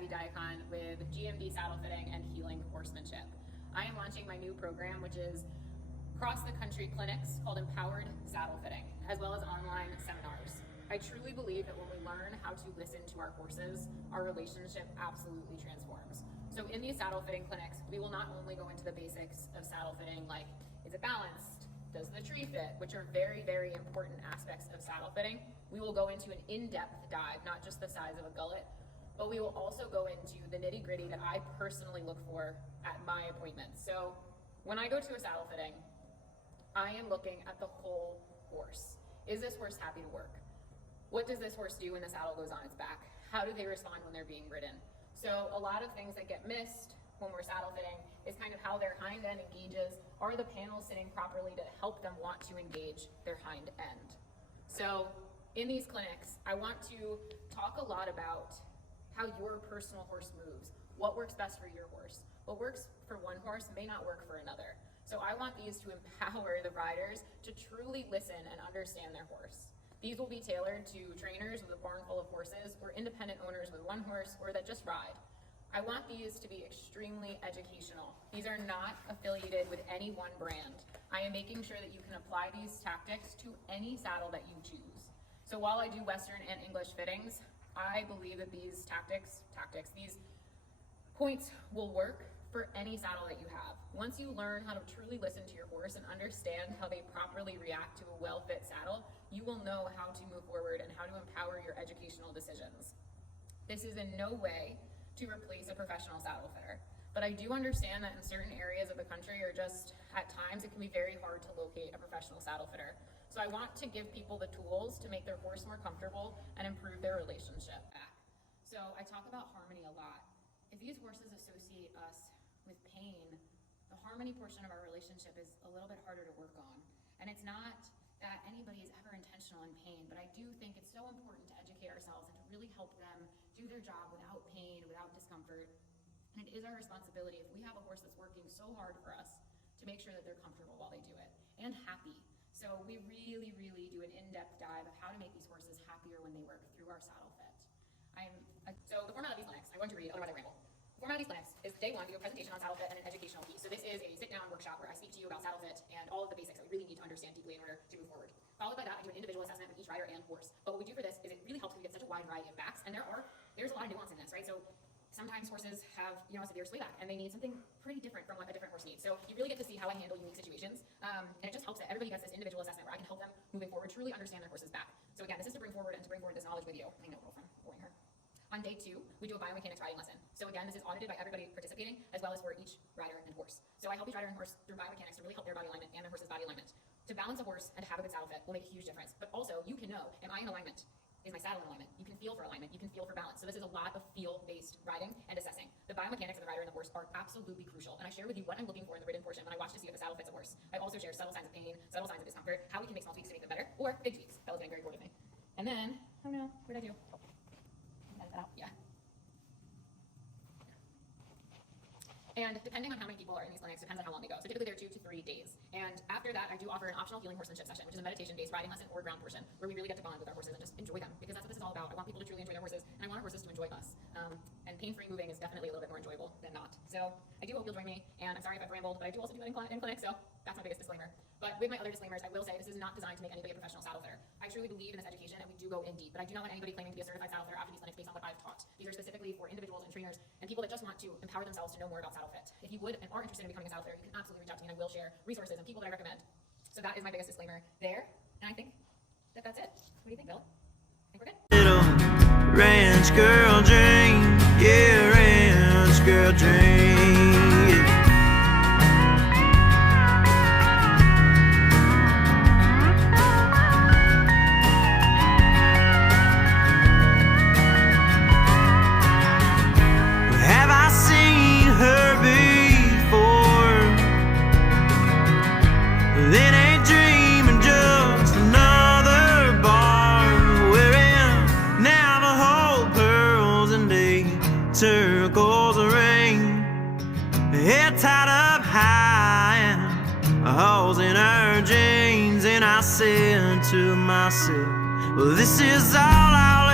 Gabby Diacon with GMD Saddle Fitting and Healing Horsemanship. I am launching my new program, which is cross-the-country clinics called Empowered Saddle Fitting, as well as online seminars. I truly believe that when we learn how to listen to our horses, our relationship absolutely transforms. So in these saddle fitting clinics, we will not only go into the basics of saddle fitting, like is it balanced, does the tree fit, which are very, very important aspects of saddle fitting. We will go into an in-depth dive, not just the size of a gullet, but we will also go into the nitty-gritty that I personally look for at my appointments. So when I go to a saddle fitting, I am looking at the whole horse. Is this horse happy to work? What does this horse do when the saddle goes on its back? How do they respond when they're being ridden? So a lot of things that get missed when we're saddle fitting is kind of how their hind end engages. Are the panels sitting properly to help them want to engage their hind end? So in these clinics, I want to talk a lot about how your personal horse moves, what works best for your horse. What works for one horse may not work for another. So I want these to empower the riders to truly listen and understand their horse. These will be tailored to trainers with a barn full of horses, or independent owners with one horse, or that just ride. I want these to be extremely educational. These are not affiliated with any one brand. I am making sure that you can apply these tactics to any saddle that you choose. So while I do Western and English fittings, I believe that these these points will work for any saddle that you have. Once you learn how to truly listen to your horse and understand how they properly react to a well-fit saddle, you will know how to move forward and how to empower your educational decisions. This is in no way to replace a professional saddle fitter, but I do understand that in certain areas of the country, or just at times, it can be very hard to locate a professional saddle fitter. So I want to give people the tools to make their horse more comfortable and improve their relationship back. So I talk about harmony a lot. If these horses associate us with pain, the harmony portion of our relationship is a little bit harder to work on. And it's not that anybody is ever intentional in pain, but I do think it's so important to educate ourselves and to really help them do their job without pain, without discomfort. And it is our responsibility, if we have a horse that's working so hard for us, to make sure that they're comfortable while they do it and happy. So we really, really do an in-depth dive of how to make these horses happier when they work through our saddle fit. So the format of these clinics, I'm going to read, otherwise I ramble. The format of these clinics is day one, we do a presentation on saddle fit and an educational piece. So this is a sit-down workshop where I speak to you about saddle fit and all of the basics that we really need to understand deeply in order to move forward. Followed by that, I do an individual assessment with each rider and horse. But what we do for this is it really helps me get such a wide variety of backs, and there's a lot of nuance in this, right? So sometimes horses have, a severe sway back, and they need something pretty different from what a different horse needs. So you really get to see how I handle unique situations, and it just helps that everybody gets this individual assessment where I can help them moving forward truly understand their horse's back. So again, this is to bring forward this knowledge with you. I know, girlfriend, boring her. On day 2, we do a biomechanics riding lesson. So again, this is audited by everybody participating, as well as for each rider and horse. So I help each rider and horse through biomechanics to really help their body alignment and their horse's body alignment. To balance a horse and to have a good saddle fit will make a huge difference. But also, you can know, am I in alignment? Is my saddle in alignment? You can feel for alignment, you can feel for balance. So this is a lot of feel-based riding and assessing. The biomechanics of the rider and the horse are absolutely crucial. And I share with you what I'm looking for in the ridden portion when I watch to see if a saddle fits a horse. I also share subtle signs of pain, subtle signs of discomfort, how we can make small tweaks to make them better, or big tweaks. Bella's getting very bored with me. And then, oh no, what did I do? Edit that out, yeah. And depending on how many people are in these clinics, depends on how long they go. So typically they're 2 to 3 days. And after that, I do offer an optional healing horsemanship session, which is a meditation-based riding lesson or ground portion, where we really get to bond with our horses and just enjoy them, because that's what this is all about. I want people to truly enjoy their horses, and I want our horses to enjoy us. And pain-free moving is definitely a little bit more enjoyable than not. So I do hope you'll join me, and I'm sorry if I've rambled, but I do also do that in clinic, so that's my biggest disclaimer. But with my other disclaimers, I will say this is not designed to make anybody a professional saddle fitter. I truly believe in this education, and we do go in deep, but I do not want anybody claiming to be a certified saddle fitter after these clinics based on what I've taught. These are specifically for individuals and trainers and people that just want to empower themselves to know more about saddle fit. If you would and are interested in becoming a saddle fitter, you can absolutely reach out to me, and I will share resources and people that I recommend. So that is my biggest disclaimer there, and I think that that's it. What do you think, Bill? I think we're good. Little ranch girl dream, yeah, ranch girl dream. Have I seen her before? Then ain't dreaming just another barn wherein Navajo pearls and day circles of rain, head tied up high and holes in her jeans. And I said to myself, well, this is all I'll